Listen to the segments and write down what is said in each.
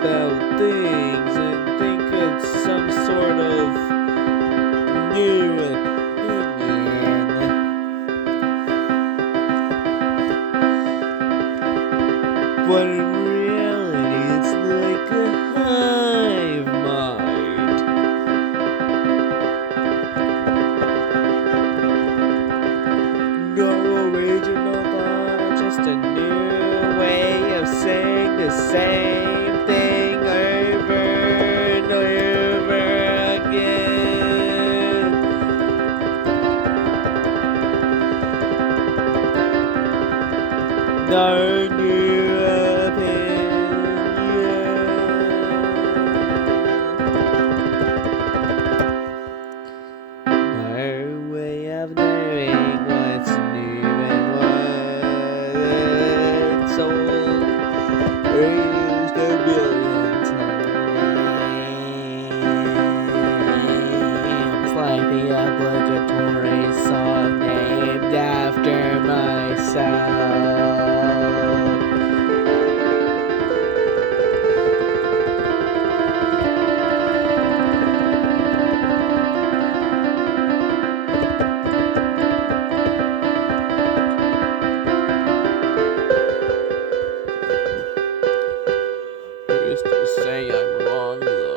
about things and think it's some sort of new opinion. But in reality, it's like a hive mind. No original thought, just a new way of saying the same thing over and over again. No new no way of knowing what's new and what's old. Raised a billion times, like the obligatory song named after myself. Who's to say I'm wrong, though?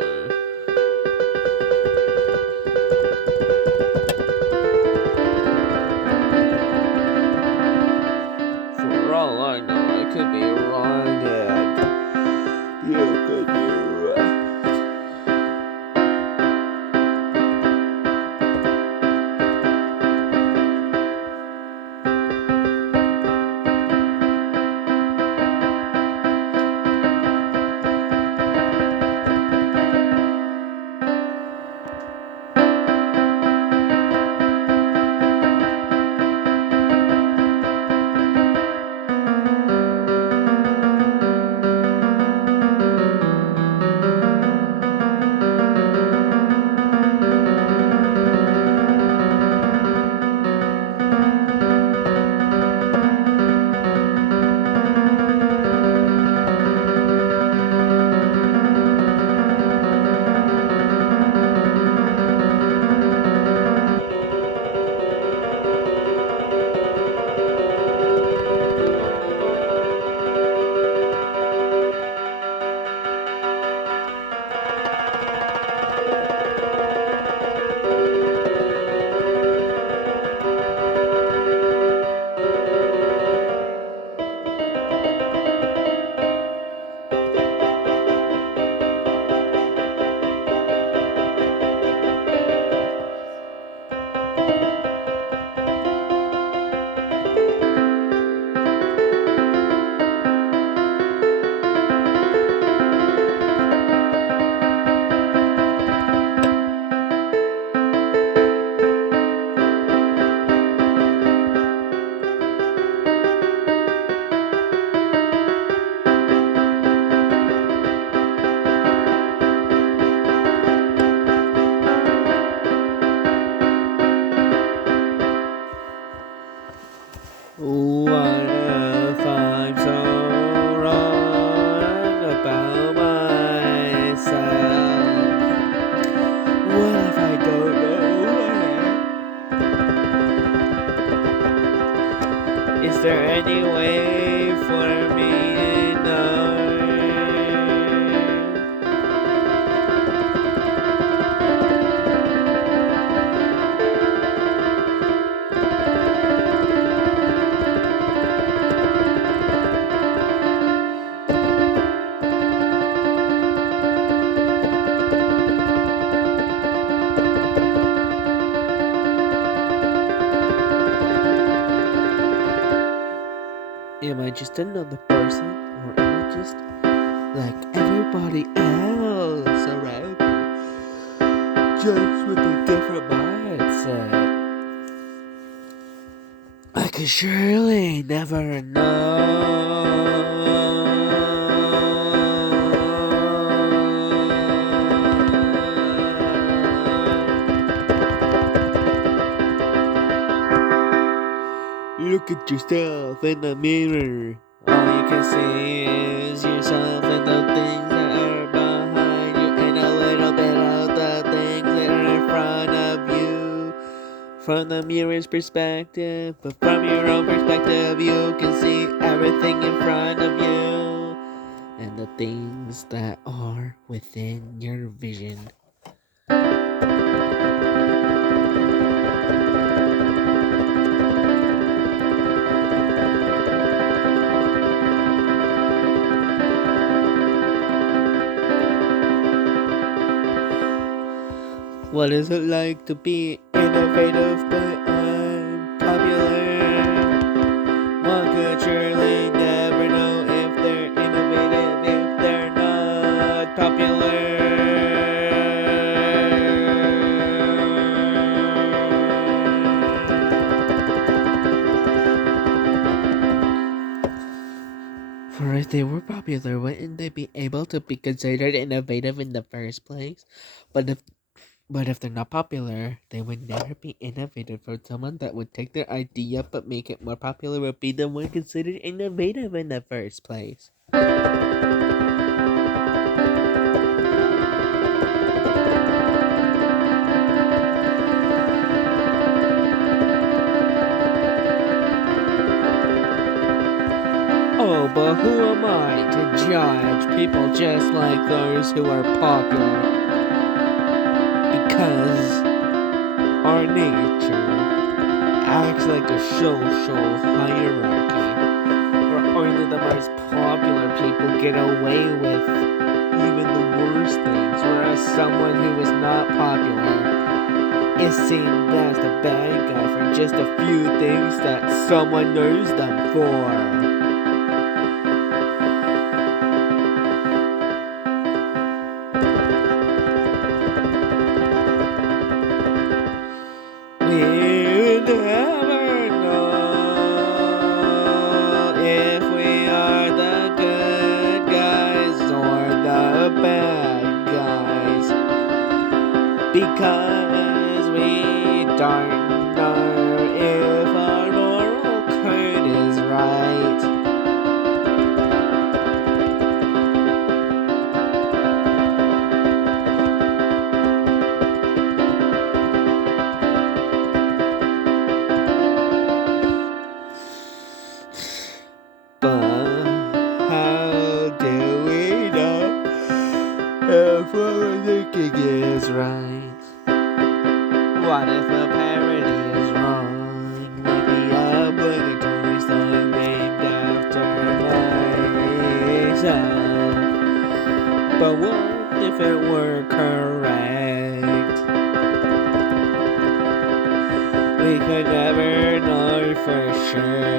For all I know, I could be wrong, and you could be right. What if I'm so wrong about myself? What if I don't know who I am? Is there any way for me to know? Am I just another person, or am I just like everybody else around me, just with a different mindset? I could surely never know. Look at yourself in the mirror. All you can see is yourself and the things that are from the mirror's perspective, but from your own perspective, you can see everything in front of you and the things that are within your vision. What is it like to be innovative but unpopular? One could surely never know if they're innovative if they're not popular. For if they were popular, wouldn't they be able to be considered innovative in the first place? But if they're not popular, they would never be innovative. For someone that would take their idea but make it more popular would be the one considered innovative in the first place. Oh, but who am I to judge people just like those who are popular? Because our nature acts like a social hierarchy, where only the most popular people get away with even the worst things, whereas someone who is not popular is seen as the bad guy for just a few things that someone knows them for. We'll never know if we are the good guys or the bad guys, because we don't know if our moral code is right. But how do we know if what we're thinking is right? What if a parody is wrong? Like the obligatory song named after myself. But what if it were correct? We could never know for sure.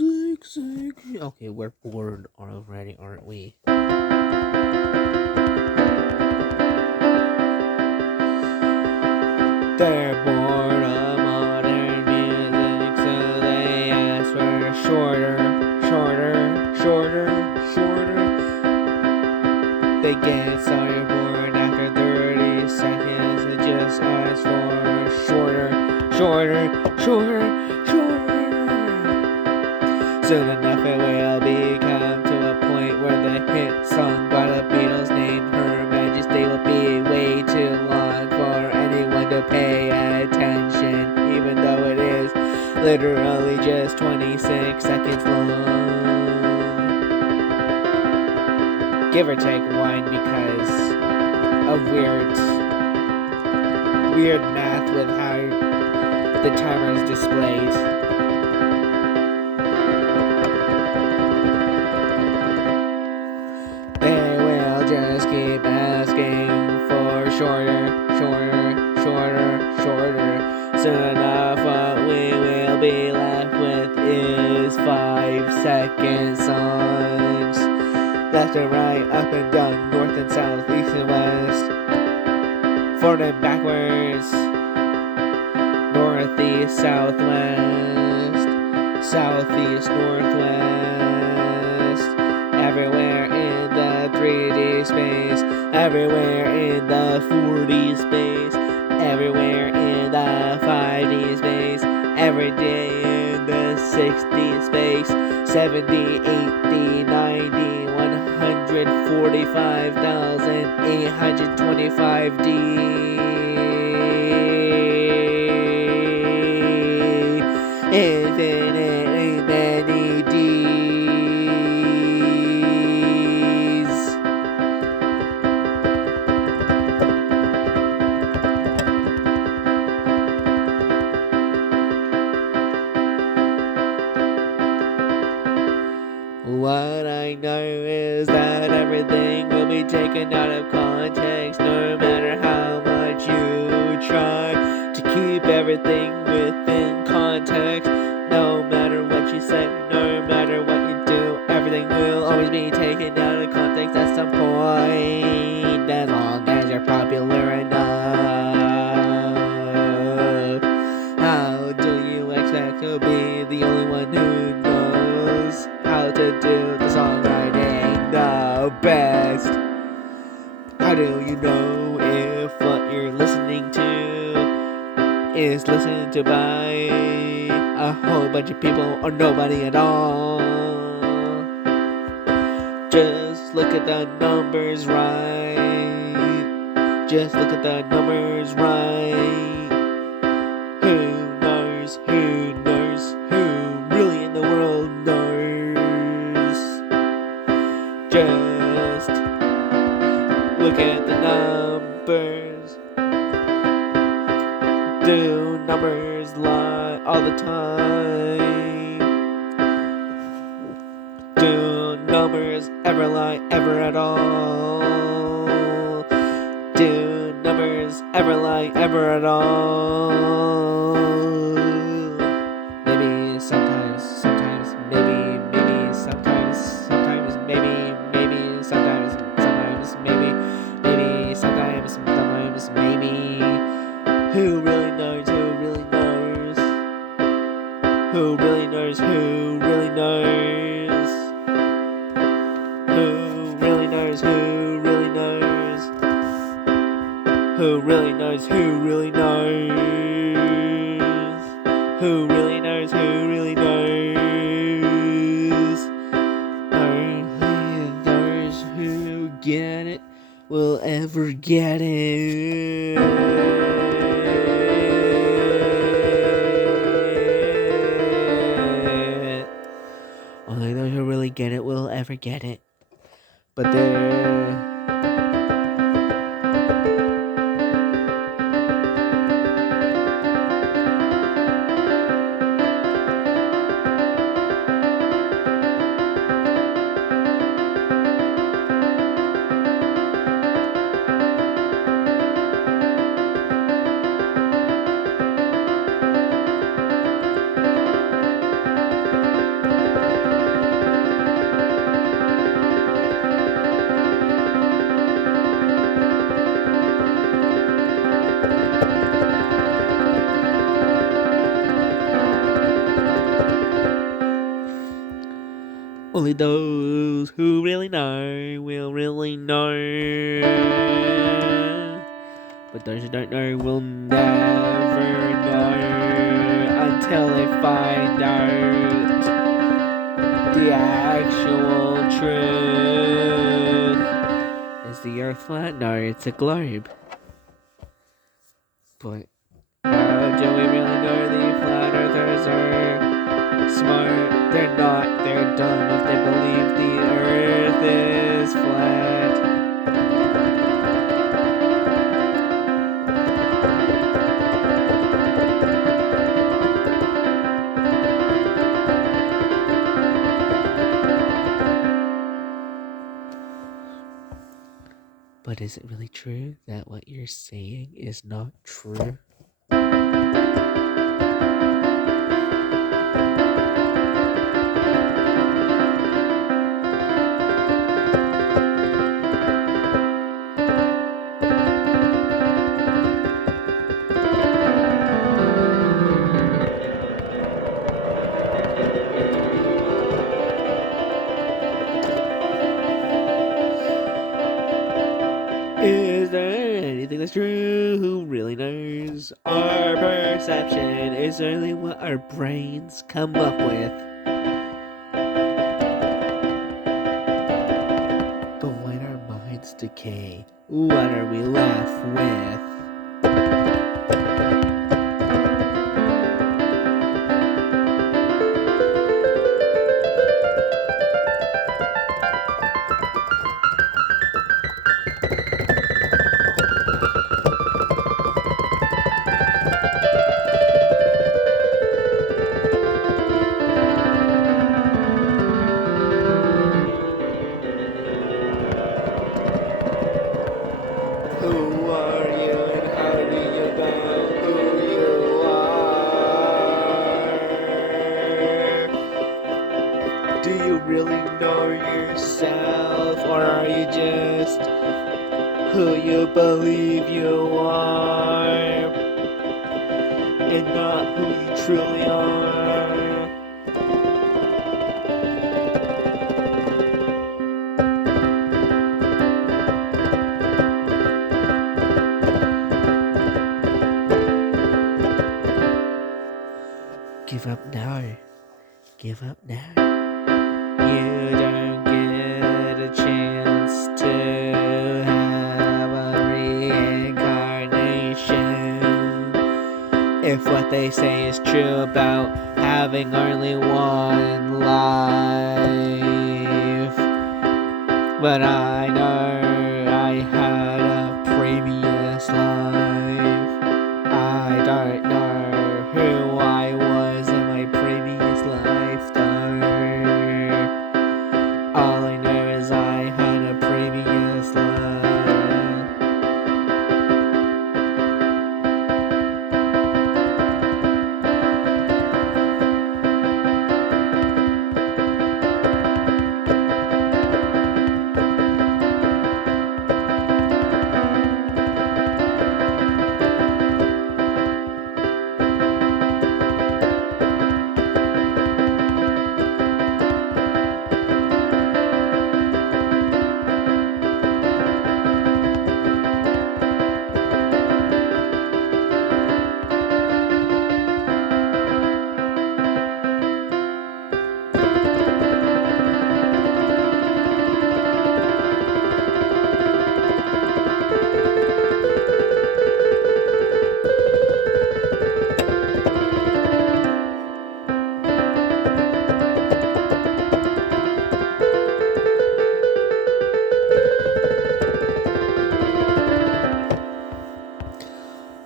music. Okay, we're bored already, aren't we? They're bored of modern music, so they ask for shorter, shorter. They get sorry bored after 30 seconds. They just ask for shorter. Soon enough it will become to a point where the hit song by the Beatles named Her Majesty will be way too long for anyone to pay attention, even though it is literally just 26 seconds long. Give or take one, because of weird math with how the timer is displayed. They will just keep asking for shorter. Soon enough, what we will be left with is 5-second songs. Left and right, up and down, north and south, east and west, forward and backwards, northeast, southwest, southeast, northwest, everywhere in the 3D space, everywhere in the 4D space, everywhere in the 5D space, every day in the 60 space, 70, 80, 90, 145,825 D. Infinitely many D's. What I know is that everything will be taken out of context, no matter how much you try to keep everything within context. No matter what you say, no matter what you do, everything will always be taken out of context at some point, as long as you're popular enough. How do you expect to be the only one who knows how to do the songwriting the best? How do you know if what you're listening to is listened to by a whole bunch of people or nobody at all? Just look at the numbers right. Just look at the numbers right. Who knows? Who really in the world knows? Just look at the numbers. Do numbers lie all the time? Do numbers ever lie ever at all? Do numbers ever lie ever at all? Maybe sometimes, maybe sometimes, maybe sometimes, maybe sometimes, maybe. Who really knows? Who really knows? Who really knows? Who really knows? Who really knows? Who really knows? Who really knows? Who really knows? Who really knows? Who really knows? Only those who get it will ever get it. Only those who really get it will ever get it. But they're... Only those who really know will really know. But those who don't know will never know until they find out the actual truth. Is the earth flat? No, it's a globe. But do we really know the flat earthers are smart? They're not. They're dumb if they believe the earth is flat. But is it really true that what you're saying is not true? Is there anything that's true? Who really knows? Our perception is only what our brains come up with. But when our minds decay, what are we left with? Who are you and how do you know who you are? Do you really know yourself, or are you just who you believe you are and not who you truly are? Give up now. Give up now. You don't get a chance to have a reincarnation. If what they say is true about having only one life. But I know I had a previous life. I don't know who I was in my previous life, though. All I know is I had a previous life.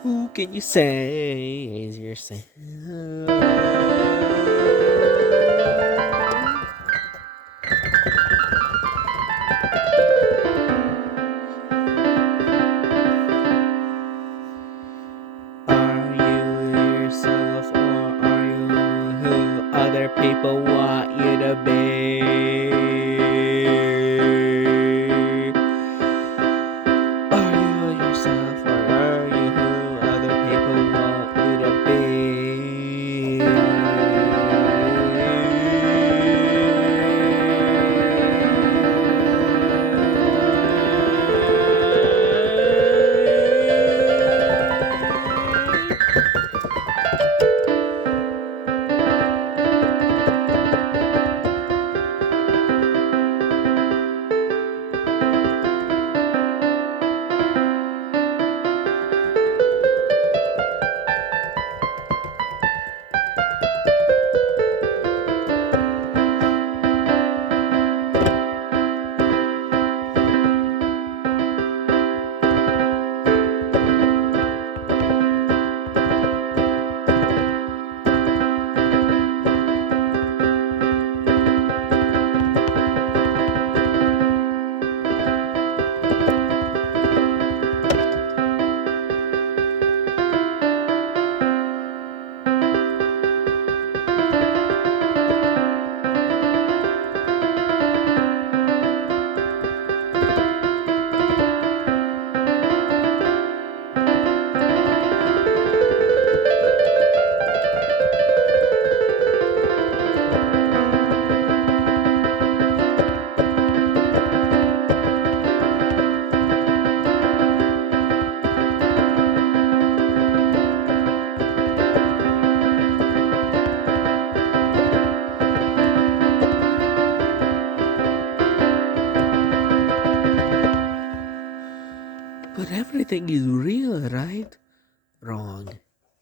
Who can you say is yourself? Are you yourself, or are you who other people want you to be? Are you yourself, or are you who other people want you to be? 'Cause everything is real, right? Wrong.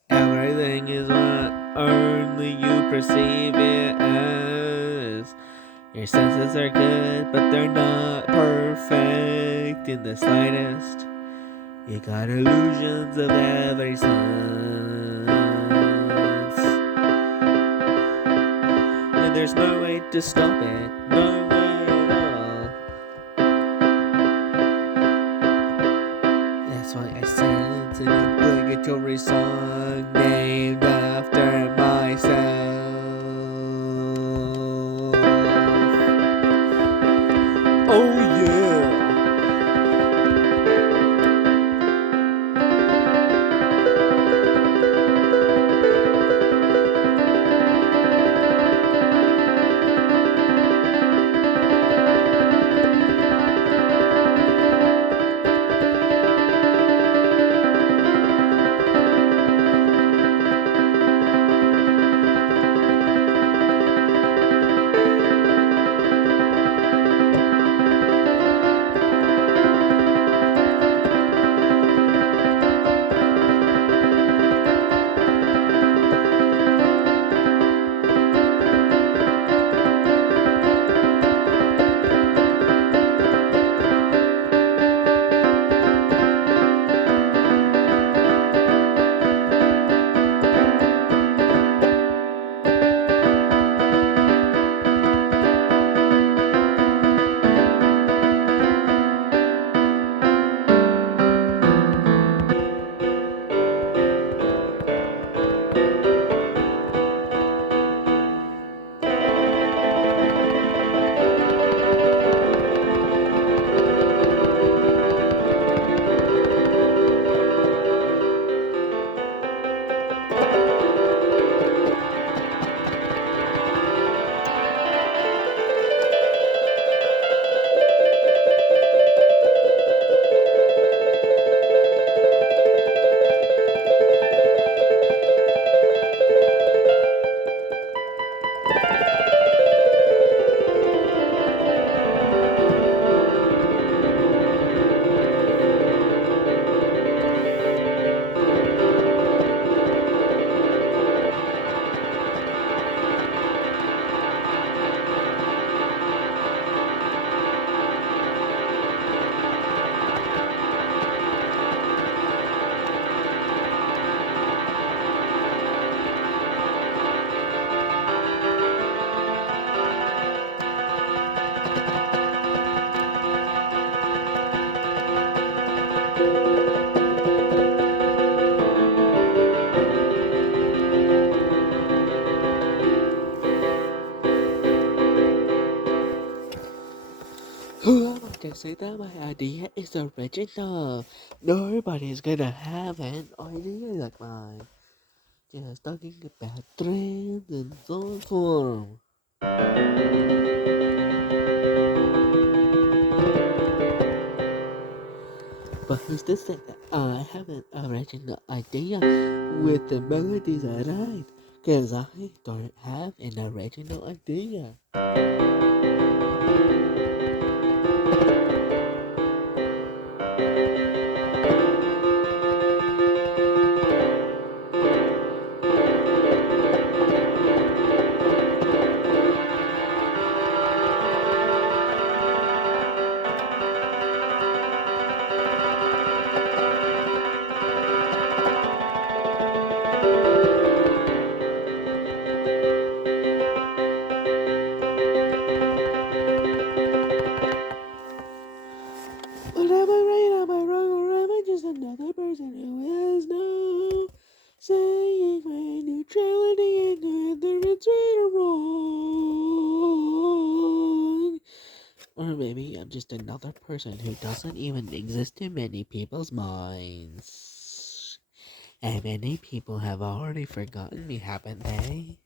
Everything is what only you perceive it as. Your senses are good, but they're not perfect in the slightest. You got illusions of every sense, and there's no way to stop it. No way at all. That's why I said it's an obligatory song named after myself. Oh yeah! Who am I to say that my idea is original? Nobody's gonna have an idea like mine. Just talking about trends and so forth. But who's to say that I have an original idea with the melodies I write? Cause I don't have an original idea. But am I right, am I wrong, or am I just another person who has no saying my neutrality and whether it's right or wrong? Or maybe I'm just another person who doesn't even exist in many people's minds. And many people have already forgotten me, haven't they?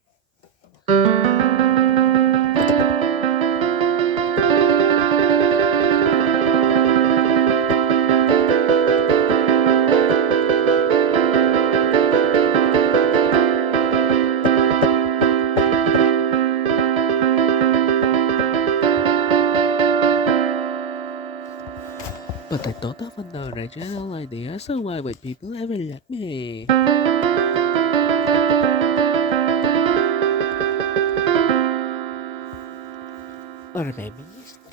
But I don't have an original idea, so why would people ever let me? Or maybe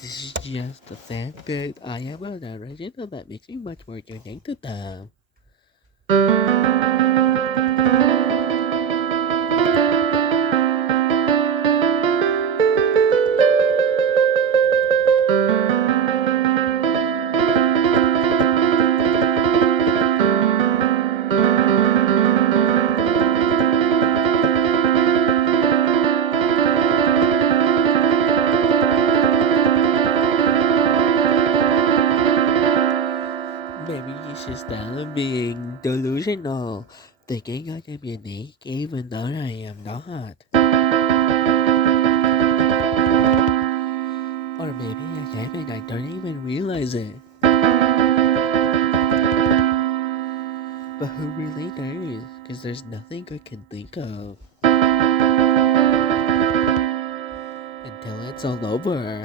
this is just the fact that I am an original that makes me much more unique to them. Maybe it's just them being delusional, thinking I am unique even though I am not. Or maybe I am and I don't even realize it. But who really knows? Because there's nothing I can think of until it's all over.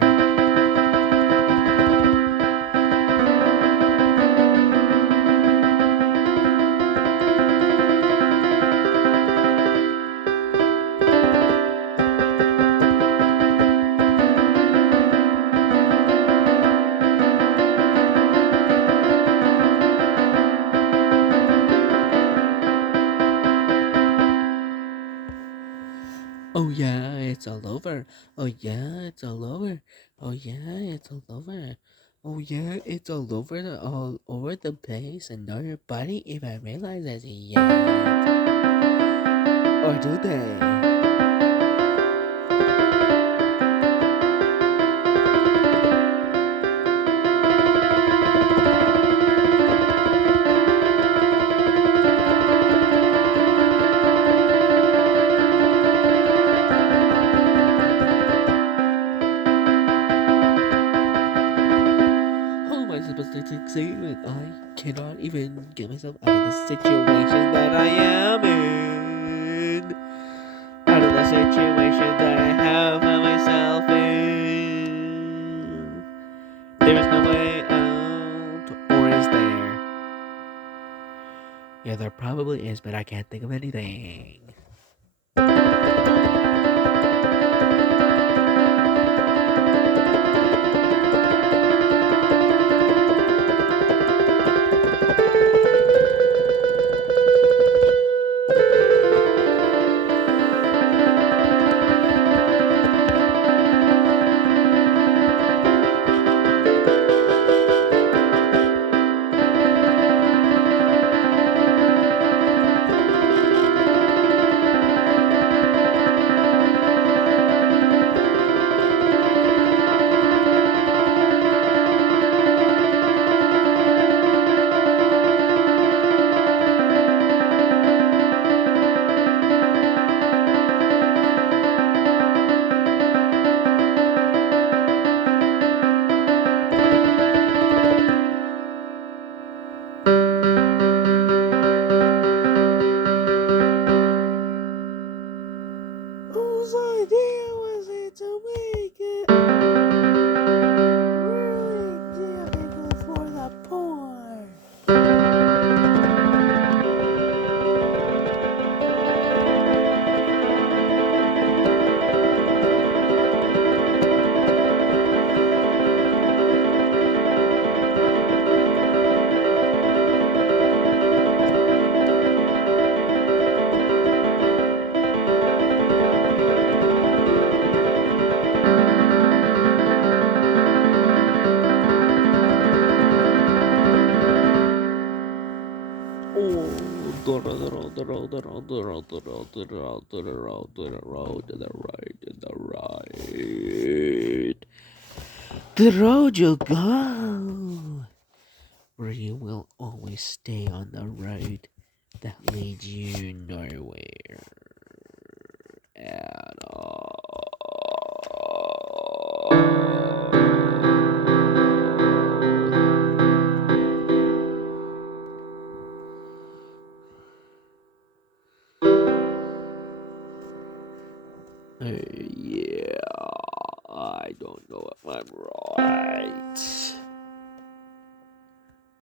Oh yeah, it's all over. Oh yeah, it's all over. Oh yeah, it's all over. Oh yeah, it's all over the place, and nobody even realizes it yet. Or do they? How am I supposed to succeed when I cannot even get myself out of the situation that I am in? Out of the situation that I have found myself in. There is no way out, or is there? Yeah, there probably is, but I can't think of anything. Whose idea was it to make it really difficult for the poor? To the road, the road, the road, the road, the road, the road, the road, the road, to the right, to the right. The road you'll go, where you will always stay on the road that leads you nowhere at all. Yeah, I don't know if I'm right.